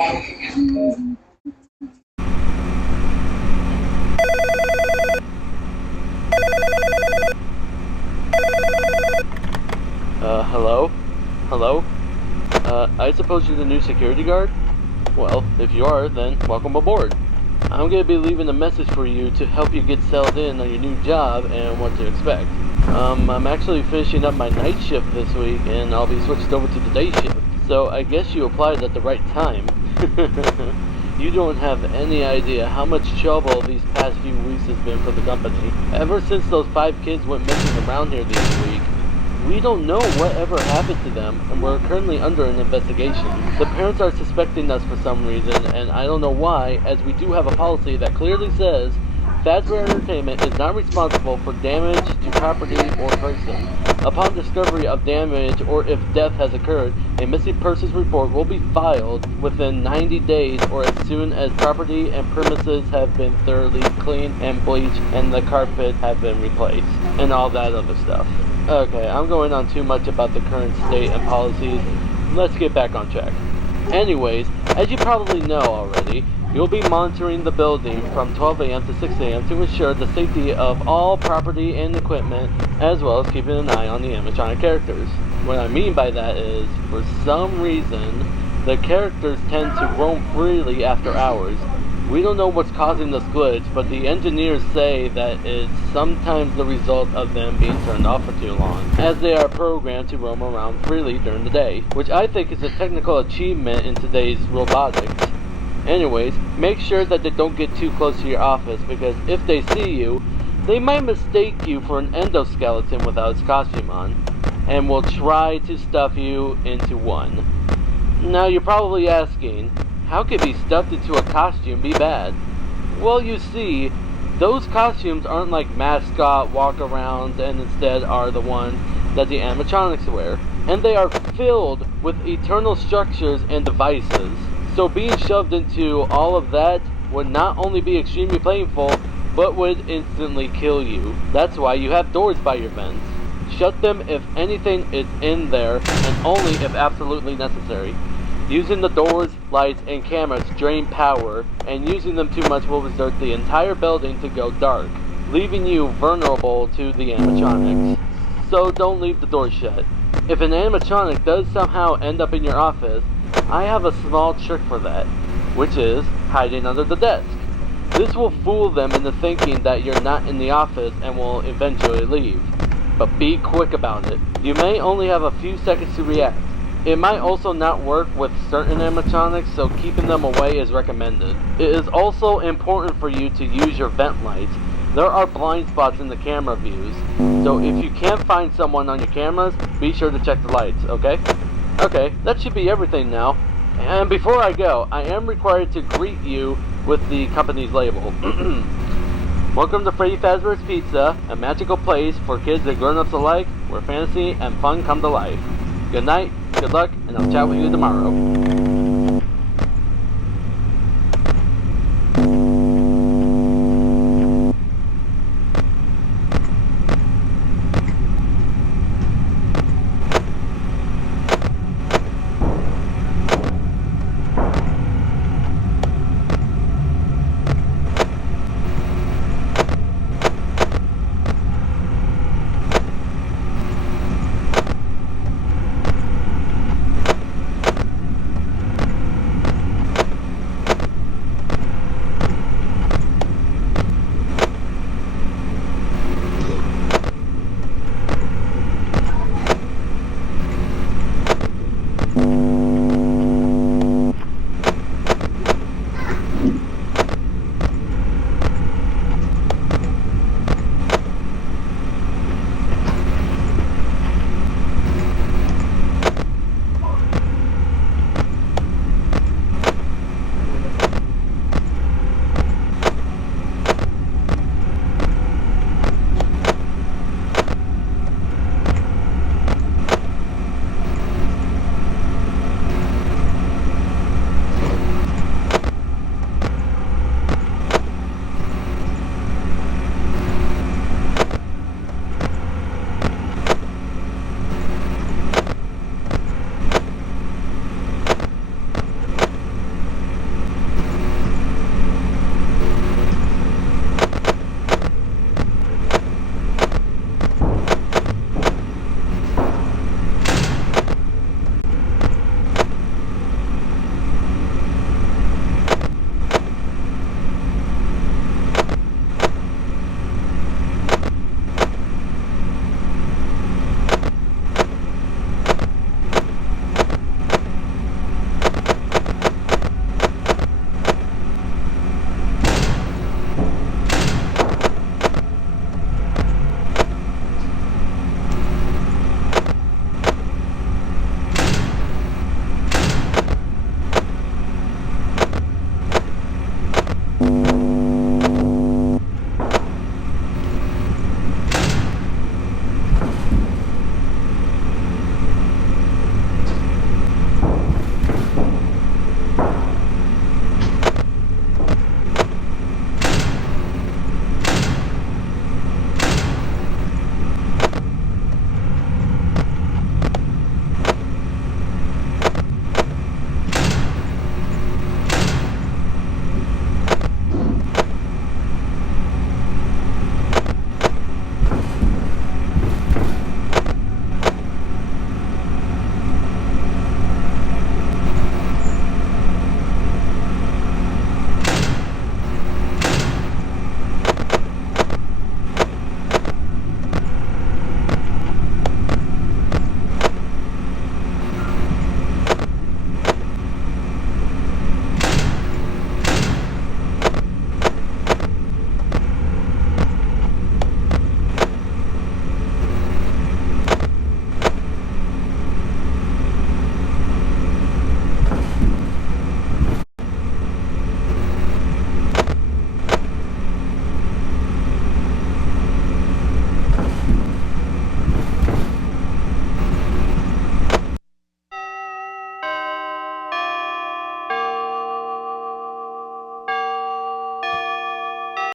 Hello? Hello? I suppose you're the new security guard? Well, if you are, then welcome aboard. I'm going to be leaving a message for you to help you get settled in on your new job and what to expect. I'm actually finishing up my night shift this week, and I'll be switched over to the day shift. So I guess you applied at the right time. You don't have any idea how much trouble these past few weeks has been for the company. Ever since those 5 kids went missing around here this week, we don't know whatever happened to them, and we're currently under an investigation. The parents are suspecting us for some reason, and I don't know why, as we do have a policy that clearly says Fazbear Entertainment is not responsible for damage to property or person. Upon discovery of damage or if death has occurred, a missing persons report will be filed within 90 days or as soon as property and premises have been thoroughly cleaned and bleached and the carpet have been replaced, and all that other stuff. Okay, I'm going on too much about the current state and policies. Let's get back on track. Anyways, as you probably know already, you'll be monitoring the building from 12 a.m. to 6 a.m. to ensure the safety of all property and equipment, as well as keeping an eye on the animatronic characters. What I mean by that is, for some reason, the characters tend to roam freely after hours. We don't know what's causing this glitch, but the engineers say that it's sometimes the result of them being turned off for too long, as they are programmed to roam around freely during the day, which I think is a technical achievement in today's robotics. Anyways, make sure that they don't get too close to your office, because if they see you, they might mistake you for an endoskeleton without its costume on, and will try to stuff you into one. Now you're probably asking, how could be stuffed into a costume be bad? Well, you see, those costumes aren't like mascot walk-arounds and instead are the ones that the animatronics wear. And they are filled with eternal structures and devices. So being shoved into all of that would not only be extremely painful, but would instantly kill you. That's why you have doors by your vents. Shut them if anything is in there, and only if absolutely necessary. Using the doors, lights, and cameras drain power, and using them too much will result the entire building to go dark, leaving you vulnerable to the animatronics. So don't leave the doors shut. If an animatronic does somehow end up in your office, I have a small trick for that, which is hiding under the desk. This will fool them into thinking that you're not in the office and will eventually leave. But be quick about it. You may only have a few seconds to react. It might also not work with certain animatronics, so keeping them away is recommended. It is also important for you to use your vent lights. There are blind spots in the camera views, so if you can't find someone on your cameras, be sure to check the lights, okay? Okay, that should be everything now. And before I go, I am required to greet you with the company's label. Welcome to Freddy Fazbear's Pizza, a magical place for kids and grown-ups alike, where fantasy and fun come to life. Good night, good luck, and I'll chat with you tomorrow.